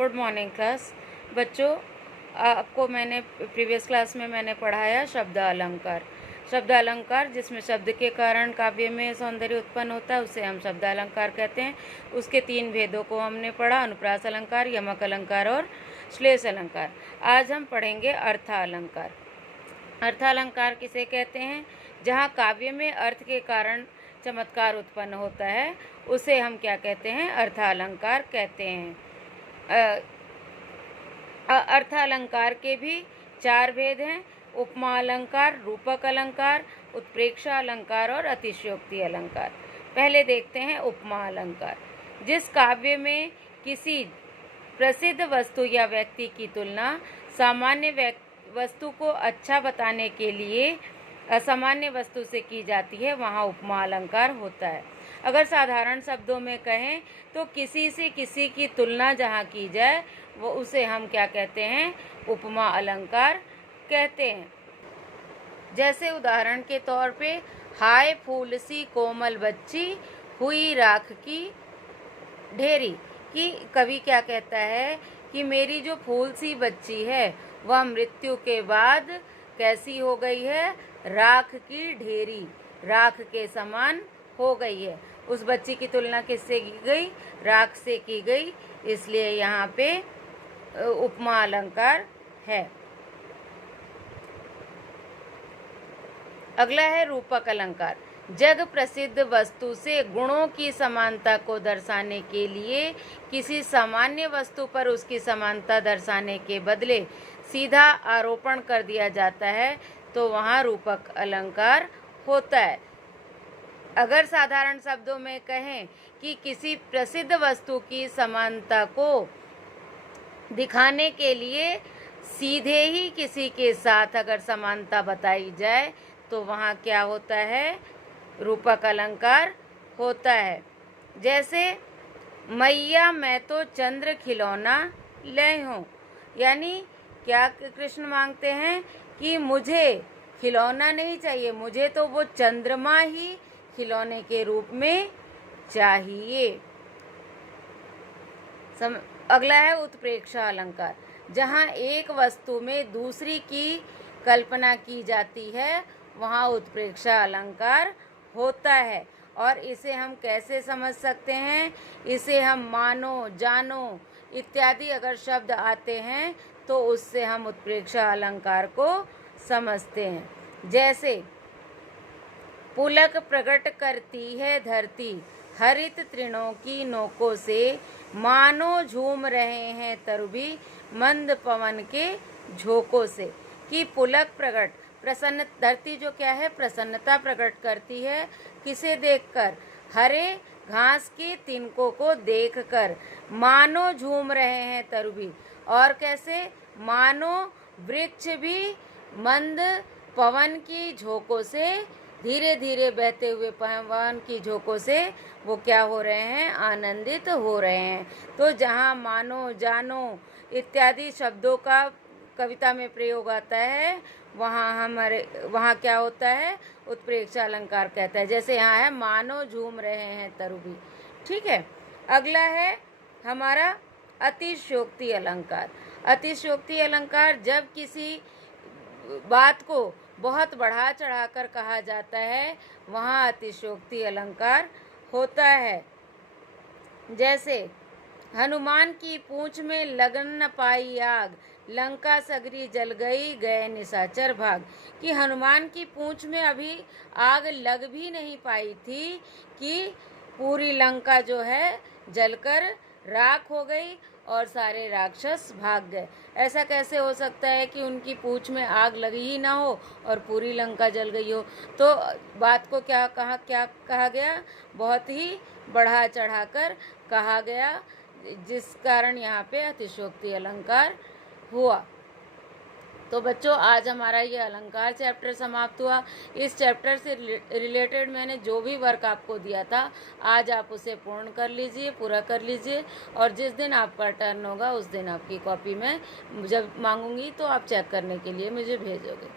Good morning class. बच्चों, आपको मैंने प्रीवियस क्लास में मैंने पढ़ाया शब्द अलंकार। शब्द अलंकार जिसमें शब्द के कारण काव्य में सौंदर्य उत्पन्न होता है उसे हम शब्द अलंकार कहते हैं। उसके 3 भेदों को हमने पढ़ा, अनुप्रास अलंकार, यमक अलंकार और श्लेष अलंकार। आज हम पढ़ेंगे अर्थ अलंकार। अर्थ अलंकार किसे कहते हैं? जहाँ काव्य में अर्थ के कारण चमत्कार उत्पन्न होता है उसे हम क्या कहते हैं? अर्थ अलंकार कहते हैं। अर्थ अलंकार के भी 4 भेद हैं: उपमा अलंकार, रूपक अलंकार, उत्प्रेक्षा अलंकार और अतिशयोक्ति अलंकार। पहले देखते हैं उपमा अलंकार। जिस काव्य में किसी प्रसिद्ध वस्तु या व्यक्ति की तुलना सामान्य वस्तु को अच्छा बताने के लिए असामान्य वस्तु से की जाती है वहाँ उपमा अलंकार होता है। अगर साधारण शब्दों में कहें तो किसी से किसी की तुलना जहाँ की जाए वो उसे हम क्या कहते हैं? उपमा अलंकार कहते हैं। जैसे उदाहरण के तौर पे, हाय फूल सी कोमल बच्ची, हुई राख की ढेरी। कि कवि क्या कहता है कि मेरी जो फूल सी बच्ची है वह मृत्यु के बाद कैसी हो गई है? राख की ढेरी, राख के समान हो गई है। उस बच्ची की तुलना किससे की गई? राख से की गई, इसलिए यहाँ पे उपमा अलंकार है। अगला है रूपक अलंकार। जग प्रसिद्ध वस्तु से गुणों की समानता को दर्शाने के लिए किसी सामान्य वस्तु पर उसकी समानता दर्शाने के बदले सीधा आरोपण कर दिया जाता है तो वहाँ रूपक अलंकार होता है। अगर साधारण शब्दों में कहें कि किसी प्रसिद्ध वस्तु की समानता को दिखाने के लिए सीधे ही किसी के साथ अगर समानता बताई जाए तो वहाँ क्या होता है? रूपक अलंकार होता है। जैसे मैया मैं तो चंद्र खिलौना ले हूँ, यानी क्या कृष्ण मांगते हैं कि मुझे खिलौना नहीं चाहिए, मुझे तो वो चंद्रमा ही खिलौने के रूप में चाहिए। अगला है उत्प्रेक्षा अलंकार। जहाँ एक वस्तु में दूसरी की कल्पना की जाती है वहाँ उत्प्रेक्षा अलंकार होता है। और इसे हम कैसे समझ सकते हैं? इसे हम मानो, जानो इत्यादि अगर शब्द आते हैं तो उससे हम उत्प्रेक्षा अलंकार को समझते हैं। जैसे पुलक प्रकट करती है धरती, हरित तृणों की नोकों से, मानो झूम रहे हैं तरुभी, मंद पवन के झोंकों से। कि पुलक प्रकट, प्रसन्न, धरती जो क्या है? प्रसन्नता प्रकट करती है। किसे देखकर? हरे घास के तिनकों को देखकर। मानो झूम रहे हैं तरुभी, और कैसे? मानो वृक्ष भी मंद पवन की झोंकों से, धीरे धीरे बहते हुए पवन की झोंकों से वो क्या हो रहे हैं? आनंदित हो रहे हैं। तो जहाँ मानो, जानो इत्यादि शब्दों का कविता में प्रयोग आता है वहाँ क्या होता है? उत्प्रेक्षा अलंकार कहता है। जैसे यहाँ है मानो झूम रहे हैं तरुभी। ठीक है। अगला है हमारा अतिशयोक्ति अलंकार। अतिशयोक्ति अलंकार जब किसी बात को बहुत बढ़ा चढ़ाकर कहा जाता है वहाँ अतिशयोक्ति अलंकार होता है। जैसे हनुमान की पूंछ में लगन न पाई आग, लंका सगरी जल गई, गए निशाचर भाग। कि हनुमान की पूंछ में अभी आग लग भी नहीं पाई थी कि पूरी लंका जो है जलकर राख हो गई और सारे राक्षस भाग गए। ऐसा कैसे हो सकता है कि उनकी पूंछ में आग लगी ही ना हो और पूरी लंका जल गई हो? तो बात को क्या कहा गया? बहुत ही बढ़ा चढ़ाकर कहा गया, जिस कारण यहाँ पे अतिशयोक्ति अलंकार हुआ। तो बच्चों, आज हमारा ये अलंकार चैप्टर समाप्त हुआ। इस चैप्टर से रिलेटेड मैंने जो भी वर्क आपको दिया था आज आप उसे पूर्ण कर लीजिए, पूरा कर लीजिए, और जिस दिन आपका टर्न होगा उस दिन आपकी कॉपी में जब मांगूंगी तो आप चेक करने के लिए मुझे भेजोगे।